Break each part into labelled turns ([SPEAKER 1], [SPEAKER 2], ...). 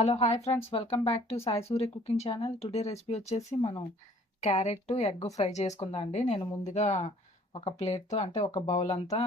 [SPEAKER 1] Hello hi friends welcome back to Sai Surya cooking channel today recipe వచ్చేసి మనం carrot egg fry చేసుకుందాం అండి. నేను ముందుగా ఒక ప్లేట్తో అంటే ఒక బౌల్ అంతా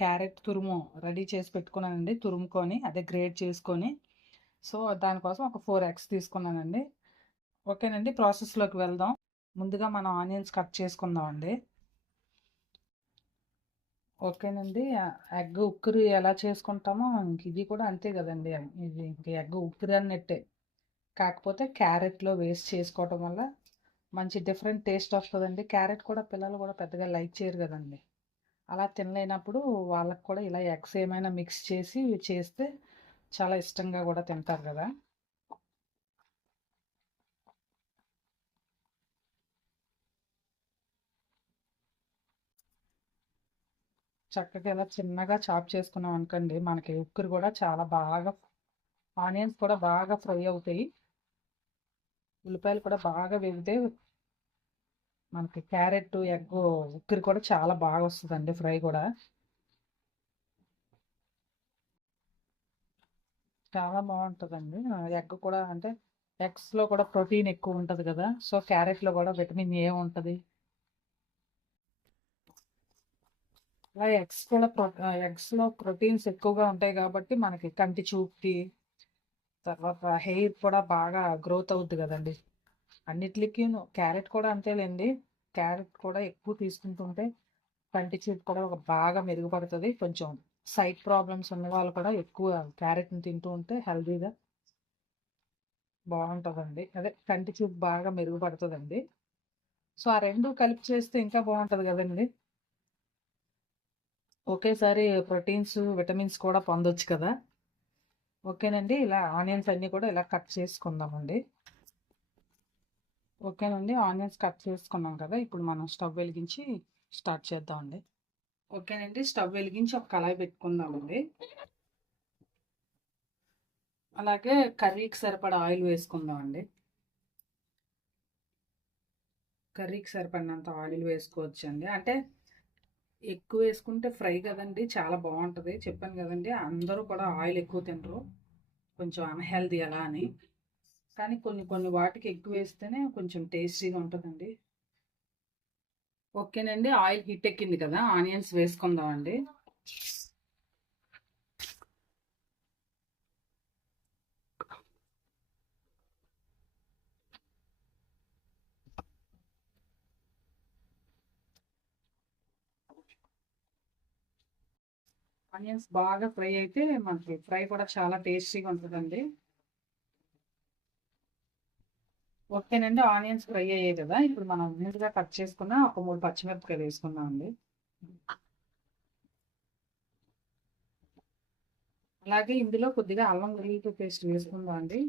[SPEAKER 1] క్యారెట్ తురుము రెడీ చేసి పెట్టుకున్నానండి. తురుముకొని అదే గ్రేట్ చేసుకొని. సో దానికోసం ఒక ఫోర్ ఎగ్స్ తీసుకున్నానండి. ఓకేనండి ప్రాసెస్లోకి వెళ్దాం. ముందుగా మనం ఆనియన్స్ కట్ చేసుకుందాం అండి. ఓకేనండి. ఎగ్ ఉక్కిరి ఎలా చేసుకుంటామో ఇంక ఇది కూడా అంతే కదండి. ఇది ఇంక ఎగ్ ఉక్కిరి అన్నట్టే. కాకపోతే క్యారెట్లో వేస్ట్ చేసుకోవటం వల్ల మంచి డిఫరెంట్ టేస్ట్ వస్తుందండి. క్యారెట్ కూడా పిల్లలు కూడా పెద్దగా లైక్ చేయరు కదండి. అలా తినలేనప్పుడు వాళ్ళకి కూడా ఇలా ఎగ్స్ ఏమైనా మిక్స్ చేసి చేస్తే చాలా ఇష్టంగా కూడా తింటారు కదా. చక్కగా ఇలా చిన్నగా చాప్ చేసుకున్నాం అనుకోండి మనకి ఉక్కురు కూడా చాలా బాగా ఆనియన్స్ కూడా బాగా ఫ్రై అవుతాయి. ఉల్లిపాయలు కూడా బాగా వేగితే మనకి క్యారెట్ ఎగ్ ఉక్కిరి కూడా చాలా బాగా వస్తుందండి ఫ్రై కూడా. చాలా బాగుంటుందండి. ఎగ్ కూడా అంటే ఎగ్స్లో కూడా ప్రోటీన్ ఎక్కువ ఉంటుంది కదా సో క్యారెట్లో కూడా విటమిన్ ఏ ఉంటుంది. అలా ఎగ్స్ కూడా ప్రో ఎగ్స్లో ప్రోటీన్స్ ఎక్కువగా ఉంటాయి కాబట్టి మనకి కంటి చూపుకి తర్వాత హెయిర్ కూడా బాగా గ్రోత్ అవుద్ది కదండి. అన్నిటికీ క్యారెట్ కూడా అంతేలేండి. క్యారెట్ కూడా ఎక్కువ తీసుకుంటుంటే కంటి చూపు కూడా ఒక బాగా మెరుగుపడుతుంది. కొంచెం సైట్ ప్రాబ్లమ్స్ ఉన్న వాళ్ళు కూడా ఎక్కువ క్యారెట్ని తింటూ ఉంటే హెల్దీగా బాగుంటుందండి. అదే కంటి చూపు బాగా మెరుగుపడుతుందండి. సో ఆ రెండు కలిపి చేస్తే ఇంకా బాగుంటుంది కదండి. ఒకేసారి ప్రోటీన్స్ విటమిన్స్ కూడా పొందొచ్చు కదా. ఓకేనండి ఇలా ఆనియన్స్ అన్నీ కూడా ఇలా కట్ చేసుకుందామండి. ఓకేనండి ఆనియన్స్ కట్ చేసుకున్నాం కదా ఇప్పుడు మనం స్టవ్ వెలిగించి స్టార్ట్ చేద్దామండి. ఓకేనండి స్టవ్ వెలిగించి ఒక కళాయి పెట్టుకుందామండి. అలాగే కర్రీకి సరిపడా ఆయిల్ వేసుకుందామండి. కర్రీకి సరిపడినంత ఆయిల్ వేసుకోవచ్చండి. అంటే ఎక్కువ వేసుకుంటే ఫ్రై కదండి చాలా బాగుంటుంది. చెప్పాను కదండి అందరూ కూడా ఆయిల్ ఎక్కువ తినరు. కొంచెం అన్హెల్దీ అలా అని. కానీ కొన్ని కొన్ని వాటికి ఎక్కువ వేస్తేనే కొంచెం టేస్టీగా ఉంటుందండి. ఓకేనండి ఆయిల్ హీట్ ఎక్కింది కదా ఆనియన్స్ వేసుకుందామండి. ఆనియన్స్ బాగా ఫ్రై అయితే మనకి ఫ్రై కూడా చాలా టేస్టీగా ఉంటుందండి. ఓకేనండి ఆనియన్స్ ఫ్రై అయ్యాయి కదా ఇప్పుడు మనం ముందుగా కట్ చేసుకున్న ఒక మూడు పచ్చిమిరపకాయలు వేసుకున్నాం అండి. అలాగే ఇందులో కొద్దిగా అల్లం వెల్లుల్లి పేస్ట్ వేసుకుందాం అండి.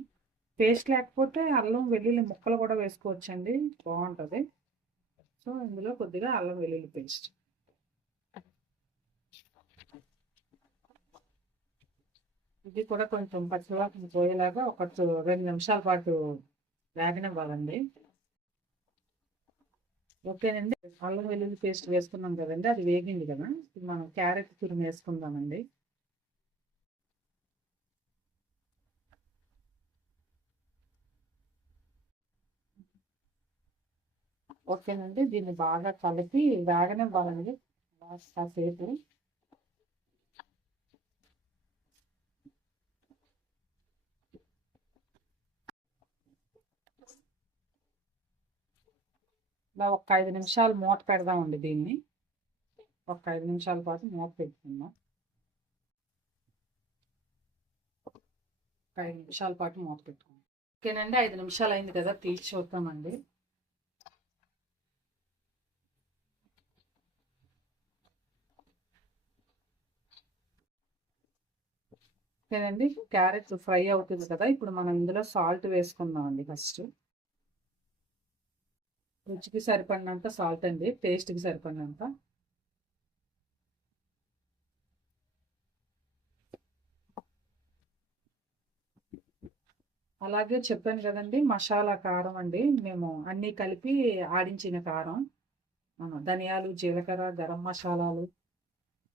[SPEAKER 1] పేస్ట్ లేకపోతే అల్లం వెల్లుల్లి ముక్కలు కూడా వేసుకోవచ్చండి బాగుంటుంది. సో ఇందులో కొద్దిగా అల్లం వెల్లుల్లి పేస్ట్. ఇది కూడా కొంచెం పచ్చివాసన పోయేలాగా ఒక రెండు నిమిషాల పాటు వేగనివ్వాలండి ఓకేనండి. అల్లం వెల్లుల్లి పేస్ట్ వేసుకున్నాం కదండి అది వేగింది కదా. మనం క్యారెట్ తురుము వేసుకుందామండి. ఓకేనండి దీన్ని బాగా కలిపి వేగనివ్వాలండి కాసేపు. ఇలా ఒక ఐదు నిమిషాలు మూత పెడదామండి దీన్ని. ఒక ఐదు నిమిషాల పాటు మూత పెట్టుకుందాం. ఒక ఐదు నిమిషాల పాటు మూత పెట్టుకుందాం. ఓకేనండి ఐదు నిమిషాలు అయింది కదా తీసి చూద్దామండి. ఓకేనండి క్యారెట్ ఫ్రై అవుతుంది కదా ఇప్పుడు మనం ఇందులో సాల్ట్ వేసుకుందాం అండి ఫస్ట్. రుచికి సరిపడినంత సాల్ట్ అండి పేస్ట్కి సరిపడినంత. అలాగే చెప్పాను కదండి మసాలా కారం అండి మేము అన్నీ కలిపి ఆడించిన కారం. ధనియాలు జీలకర్ర గరం మసాలాలు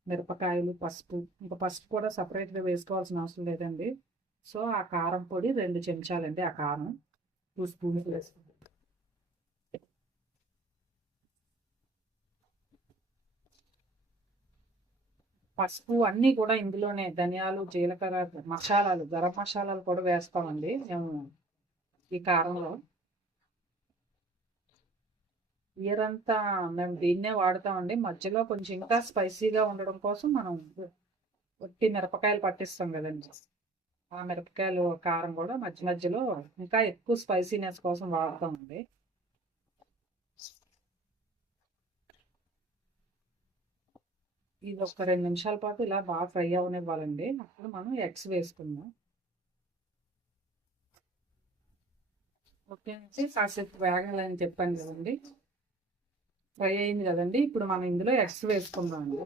[SPEAKER 1] మిరపకాయలు పసుపు ఇంకా పసుపు కూడా సపరేట్గా వేసుకోవాల్సిన అవసరం లేదండి. సో ఆ కారం పొడి రెండు చెంచాలండి ఆ కారం. టూ స్పూన్స్ వేసుకుంటాం పసుపు అన్నీ కూడా ఇందులోనే ధనియాలు జీలకర్ర మసాలాలు గరం మసాలాలు కూడా వేస్తామండి మేము ఈ కారంలో. ఇయర్ అంతా మేము దీన్నే వాడతామండి. మధ్యలో కొంచెం ఇంకా స్పైసీగా ఉండడం కోసం మనం ఒట్టి మిరపకాయలు పట్టిస్తాం కదండి. ఆ మిరపకాయలు కారం కూడా మధ్య మధ్యలో ఇంకా ఎక్కువ స్పైసీనెస్ కోసం వాడతామండి. ఇది ఒక రెండు నిమిషాల పాటు ఇలా బాగా ఫ్రై అవనివ్వాలండి. అప్పుడు మనం ఎగ్స్ వేసుకుందాం. ఓకే అండి. కాసేపు వేగాలని చెప్పాను కదండి. ఫ్రై అయింది కదండి. ఇప్పుడు మనం ఇందులో ఎగ్స్ వేసుకుందాం అండి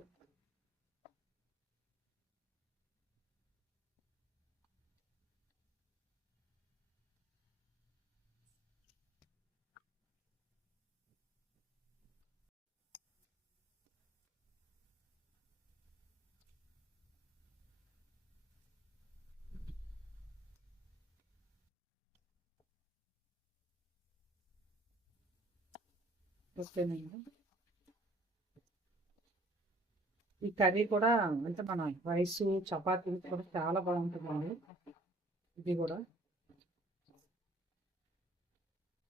[SPEAKER 1] ఓకేనండి ఈ కర్రీ కూడా అంటే మన రైస్ చపాతీ కూడా చాలా బాగుంటుందండి. ఇది కూడా.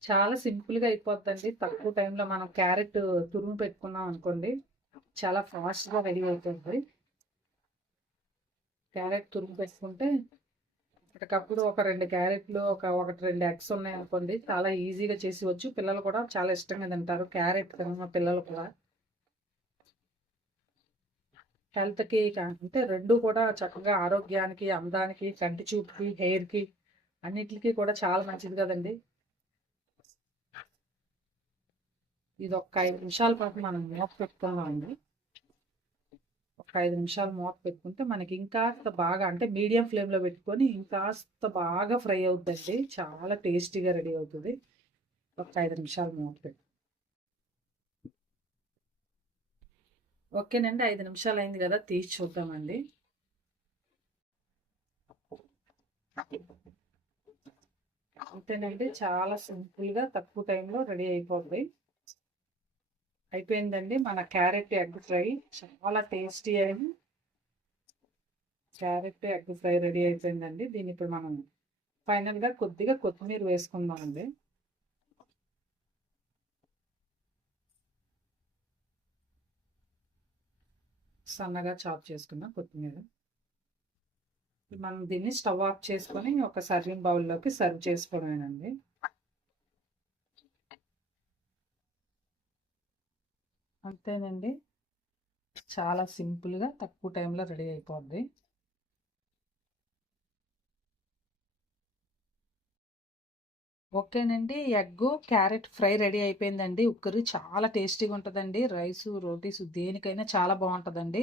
[SPEAKER 1] చాలా సింపుల్గా అయిపోతుందండి తక్కువ టైంలో మనం క్యారెట్ తురుము పెట్టుకున్నాం అనుకోండి చాలా ఫాస్ట్గా రెడీ అవుతుంది. క్యారెట్ తురుము పెట్టుకుంటే అప్పటికప్పుడు ఒక రెండు క్యారెట్లు ఒక ఒకటి రెండు ఎగ్స్ ఉన్నాయి అనుకోండి చాలా ఈజీగా చేసి వచ్చు పిల్లలు కూడా చాలా ఇష్టంగా తింటారు. క్యారెట్ తిన్న పిల్లలు కూడా. హెల్త్కి అంటే రెండు కూడా చక్కగా ఆరోగ్యానికి అందానికి కంటి చూపుకి హెయిర్కి అన్నిటికి కూడా చాలా మంచిది కదండి. ఇది ఒక ఐదు నిమిషాల పాటు మనం మూత పెట్టుకున్నామండి ఐదు నిమిషాలు మూత పెట్టుకుంటే మనకి ఇంకాస్త బాగా అంటే మీడియం ఫ్లేమ్లో పెట్టుకొని ఇంకాస్త బాగా ఫ్రై అవుతుందండి చాలా టేస్టీగా రెడీ అవుతుంది. ఒక ఐదు నిమిషాలు మూత పెట్టు ఓకేనండి ఐదు నిమిషాలు అయింది కదా తీసి చూద్దామండి. అంతేనండి చాలా సింపుల్గా తక్కువ టైంలో రెడీ అయిపోతుంది అయిపోయిందండి. మన క్యారెట్ ఎగ్ ఫ్రై చాలా టేస్టీ అయింది క్యారెట్ ఎగ్ ఫ్రై రెడీ అయిపోయిందండి. దీన్ని ఇప్పుడు మనం ఫైనల్గా కొద్దిగా కొత్తిమీర వేసుకుందామండి. సన్నగా చాప్ చేసుకుందాం కొత్తిమీర. మనం దీన్ని స్టవ్ ఆఫ్ చేసుకొని ఒక సర్వింగ్ బౌల్లోకి సర్వ్ చేసుకోవడమేనండి. అంతేనండి. చాలా సింపుల్గా తక్కువ టైంలో రెడీ అయిపోద్ది. ఓకేనండి. ఎగ్ క్యారెట్ ఫ్రై రెడీ అయిపోయిందండి. ఉక్కరు చాలా టేస్టీగా ఉంటుందండి రైసు రోటీసు దేనికైనా చాలా బాగుంటుందండి